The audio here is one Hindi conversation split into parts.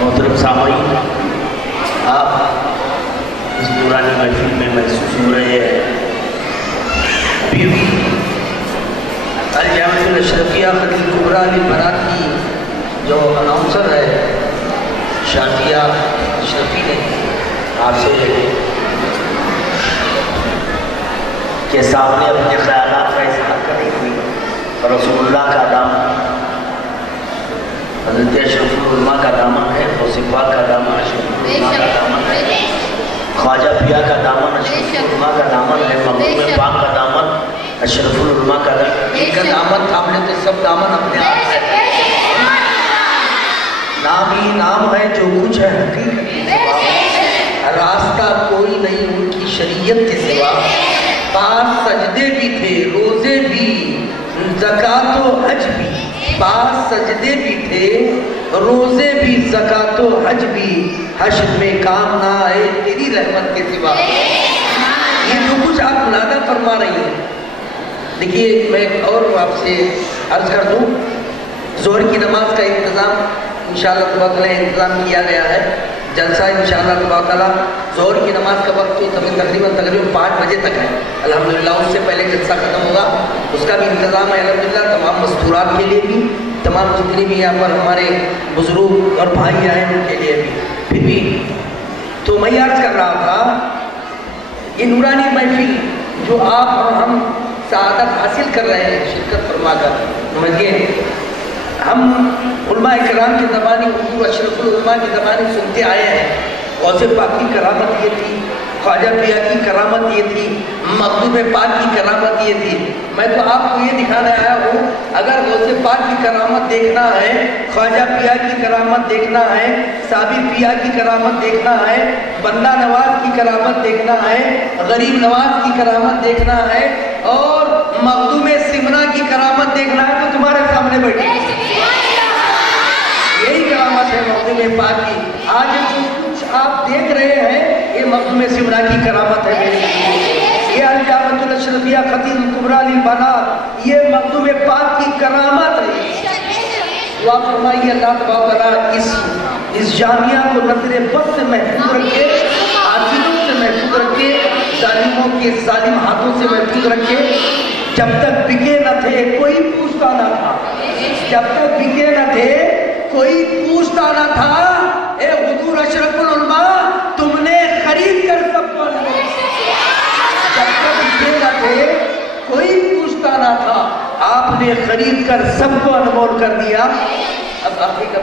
मोहतरम सामईन, आप इस नूरानी महफिल में महसूस हो रहे हैं बीवी अल-जामिअतुल अशरफिया खतीब कुबरा अली बरात की जो अनाउंसर है शातिया अशरफी ने आपसे के सामने अपने ख्यालात का इज़हार कर रही थी और रसूलुल्लाह का दामन, हज़रत अशरफुल उलमा का दामन है, गौसे पाक का दामन अशरफुल उलमा का दामन है, ख्वाजा पिया का दामन अशरफुल उलमा का दामन है, मखदूम पाक का दामन अशरफुल उलमा का दामन थामने तो सब दामन अपने आप है। नाम ही नाम है जो कुछ है हकीकत, रास्ता कोई नहीं उनकी शरीयत के सिवा। पास सजदे भी थे, रोजे भी, ज़कातो हज भी, पास सजदे भी थे, रोजे भी, ज़कातो हज भी, हश्र में काम ना आए तेरी रहमत के सिवा। ये जो कुछ आप मुलादा फरमा रही हैं, देखिए मैं और आपसे अर्ज कर दूँ, ज़ोहर की नमाज का इंतज़ाम इंशाअल्लाह तबारक इंतज़ाम किया गया है, जलसा इंशाअल्लाह तबारक ज़ोहर की नमाज का वक्त तो तकरीबन 5 बजे तक है अल्हम्दुलिल्लाह। उससे पहले जलसा ख़त्म होगा, उसका भी इंतज़ाम है अल्हम्दुलिल्लाह। तमाम मस्तूरात के लिए भी, तमाम जितने भी यहाँ पर हमारे बुज़ुर्ग और भाई आए उनके लिए भी। फिर भी तो मैं अर्ज़ कर रहा था, ये नूरानी महफिल जो आप और हम सआदत हासिल कर रहे हैं शिरकत फरमा कर, समझिए हम उलमा इकराम की ज़बानी, उर्दू अशरफुल उलमा की ज़बानी सुनते आए हैं। गौसे पाक की करामत ये थी ख्वाजा पिया की करामत ये थी, मखदूम पाक की करामत ये थी। मैं तो आपको ये दिखाने आया हूँ, अगर गौसे पाक की करामत देखना है, ख्वाजा पिया की करामत देखना है, साबिर पिया की करामत देखना है, बंदा नवाज की करामत देखना है, गरीब नवाज की करामत देखना है और मखदूम सिमना की करामत देखना है, तो तुम्हारे सामने बैठे यही करामत है मखदूम पाक की। आज जो कुछ आप देख रहे हैं ये मखदूम सिमना की करामत है मेरे लिए। ये अल-जामतुल अशरफिया खतीब कुबरा लिल बनात, ये मखदूम पाक की करामत है। दुआ फरमाइए अल्लाह तबारक व तआला इस जामिया को नजरे बद से महफूज रखे, आखिरों से महफूज रखे, जालिमों के जालिम हाथों से महफूज रखे। जब तक बिके न थे कोई पूछता न था, जब तक बिके न थे कोई पूछता न था, ए हुजूर अशरफुल उलमा तुमने खरीद कर सबको अनमोल, जब तक बिके न थे कोई पूछता न था, आपने खरीद कर सबको अनमोल कर दिया। अब आखिरी का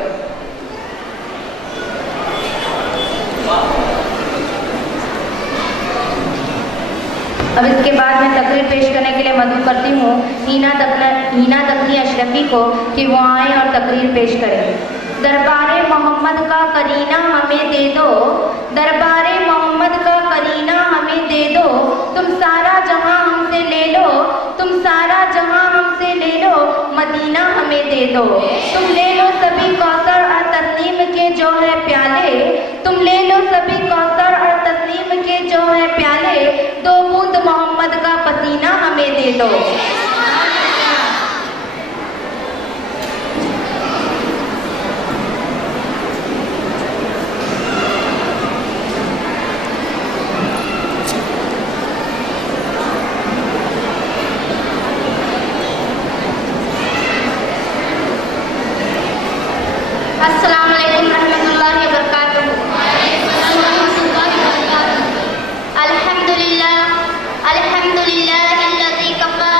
अब इसके बाद मैं तकरीर पेश करने के लिए मदद करती हूँ हीना तकनी अशरफी को कि वो आए और तकरीर पेश करें। दरबारे मोहम्मद का करीना हमें दे दो, दरबारे मोहम्मद का करीना हमें दे दो, तुम सारा जहां हमसे ले लो, तुम सारा जहां हमसे ले लो, मदीना हमें दे दो। तुम ले लो सभी कौसर और तस्लीम के जो है प्याले, तुम ले लो सभी कौसर और तस्लीम के जो है प्याले, दो बूंद मोहम्मद का पसीना हमें दे दो। अस्सलाम वालेकुम रहमतुल्लाहि व बरकातुहू। अल्हम्दुलिल्लाह अल्हम्दुलिल्लाहिल्लज़ी कफ़ा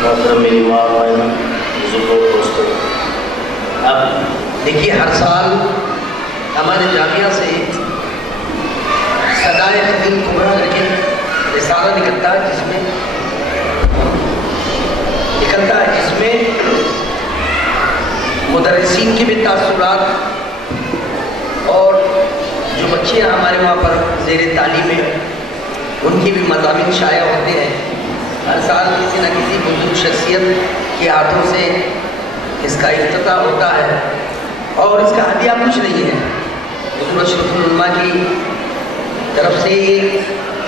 मेरी माँ बहन बुजुर्गों दोस्तों, अब देखिए हर साल हमारे जामिया से सदाए खतीब कुबरा करके रिसाला निकलता है, जिसमें मुदर्रिसीन के भी तासुरात और जो बच्चे हमारे वहाँ पर ज़ेर तालीम है उनकी भी मज़ामिन शाया होते हैं। हर साल किसी न किसी बुजुर्ग शख्सियत के हाथों से इसका इफ्तिताह होता है और इसका हदिया कुछ नहीं है, हुज़ूर अशरफुल उलमा की तरफ से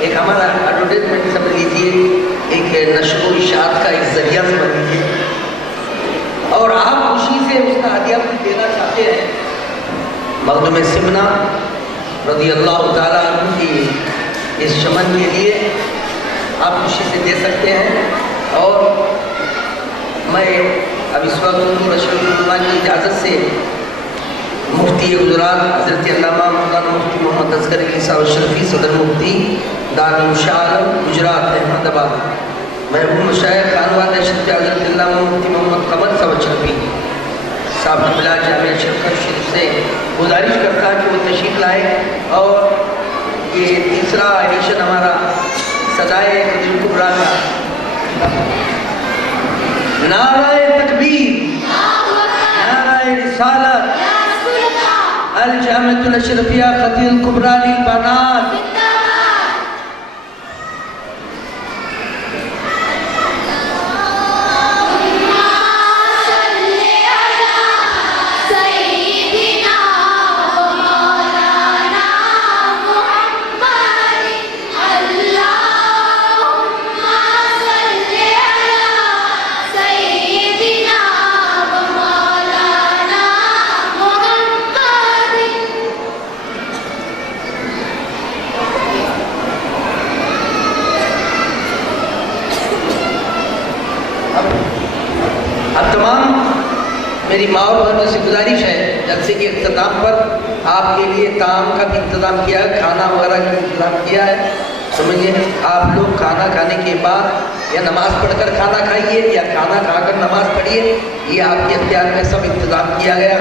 एक हमारा एडवर्टाइजमेंट समझ लीजिए, एक नशर व इशाअत का एक जरिया समझ लीजिए, और आप खुशी से उसका हदिया कुछ देना चाहते हैं। मखदूम सिमना रज़ी अल्लाह ताला अन्हु की इस चमन के लिए आप खुशी से दे सकते हैं। और मैं अब इस वक्त हुज़ूर अशरफुल उलमा की इजाज़त से मुफ्ती गुजरात हज़रत अल्लामा मौलाना मुफ्ती मोहम्मद असगर अली साहब शरफी सदर मुफ्ती दारुल शाह गुजरात अहमदाबाद महबूब मशाइख खानवाद शरीफ हज़रत अल्लामा मुफ्ती मोहम्मद कमर साहब शरफी साहब क़िबला जामिया शरकत शरीफ से गुजारिश करता है कि वो तशरीफ़ लाए और ये तीसरा एडिशन हमारा सदाए खतीब कुबरा का नाराए तकबीर नाराए रिसालत अल जामिअतुल अशरफिया खतीब कुबरा लिल बनात मेरी माँ और बहनों से गुजारिश है, जलसे के इख्तिताम पर आपके लिए ताम का भी इंतज़ाम किया है, खाना वगैरह का इंतज़ाम किया है। समझिए आप लोग खाना खाने के बाद या नमाज़ पढ़कर खाना खाइए या खाना खाकर नमाज़ पढ़िए, ये आपके अख्तियार में सब इंतज़ाम किया गया।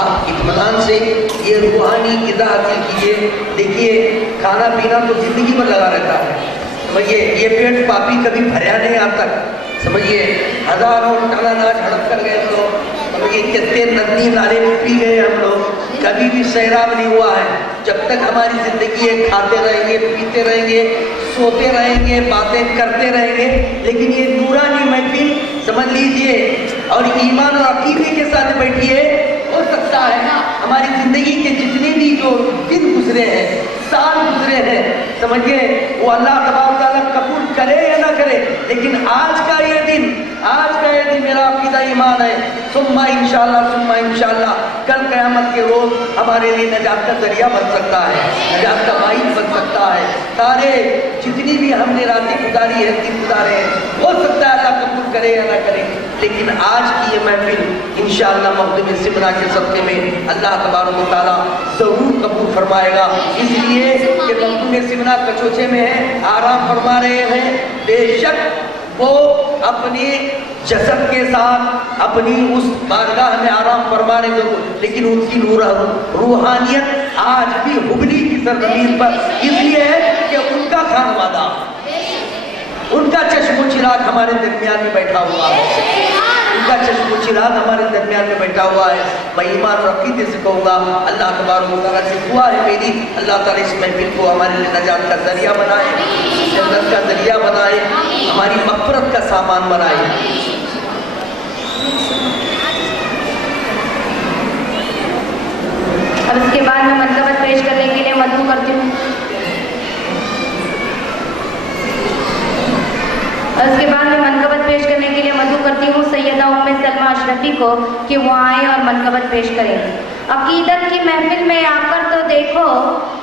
आप इत्मीनान से ये रूहानी ग़िज़ा हासिल कीजिए। देखिए खाना पीना तो ज़िंदगी भर लगा रहता है, समझिए ये पेट पापी कभी भरा नहीं आज तक। समझिए हज़ारों टन अनाज हड़प कर गए हम लोग, समझिए कितने नदी नाले में पी गए हम लोग, कभी भी सैराब नहीं हुआ है। जब तक हमारी ज़िंदगी है खाते रहेंगे, पीते रहेंगे, सोते रहेंगे, बातें करते रहेंगे, लेकिन ये नूरानी महफिल समझ लीजिए और ईमान और अकीदे के साथ बैठिए। हो सकता है हमारी ज़िंदगी के जितने भी जो दिन गुजरे हैं, साल गुजरे हैं, समझिए वो अल्लाह तबारक तआला कबूल करे या ना करे, लेकिन आज का ये दिन मेरा अकीदा ईमान है, सुम्मा इंशाअल्लाह कल क़यामत के रोज़ हमारे लिए नजात का जरिया बन सकता है, नजात का बाइस बन सकता है। सारे जितनी भी हमने रातें गुजारी है, दिन गुजारे हैं, हो सकता है अल्लाह कबूल करे या ना करे, लेकिन आज की ये महफिल इंशाअल्लाह मखदूम सिमना के सदक़े में अल्लाह तबारक व तआला ज़रूर कबूल फरमाएगा। इसलिए कि मखदूम सिमना कचोचे में है, आराम फरमा रहे हैं। बेशक वो अपने जसद के साथ अपनी उस बारगाह में आराम फरमा रहे थे, लेकिन उनकी रूहानियत आज भी हुबली की सरजमीन पर इसलिए है कि उनका खानवादा, उनका चश्मो चिराग हमारे दरमियान में बैठा हुआ है, उनका चश्मो चिराग हमारे दरमियान में बैठा हुआ है। मैं ईमान और अक़ीदे से कहूँगा, अल्लाह तबारक व तआला से दुआ है मेरी, अल्लाह ताला इस महफिल को हमारे लिए नजात का जरिया बनाए, जन्नत का जरिया बनाए, हमारी मग़फ़िरत का सामान बनाए। अब इसके बाद मैं मनक़बत पेश करने के लिए मदू करती हूँ। उसके बाद मैं मनक़बत पेश करने के लिए मदू करती हूँ सैयदा उम्मे सलमा अशरफी को कि वो आए और मनक़बत पेश करें। अक़ीदत की महफिल में आकर तो देखो,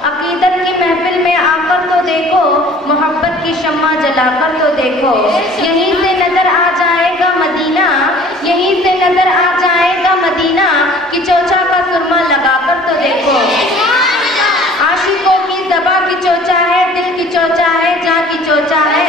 अक़ीदत की महफिल में आकर तो देखो, मोहब्बत की शम्मा जलाकर तो देखो, यहीं से नज़र आ जाएगा मदीना, यहीं से नज़र आ जाएगा मदीना, कि चोचा का सुरमा लगाकर तो देखो। आशिकों की ज़बा की चोचा है, दिल की चोचा है, जान की चोचा है,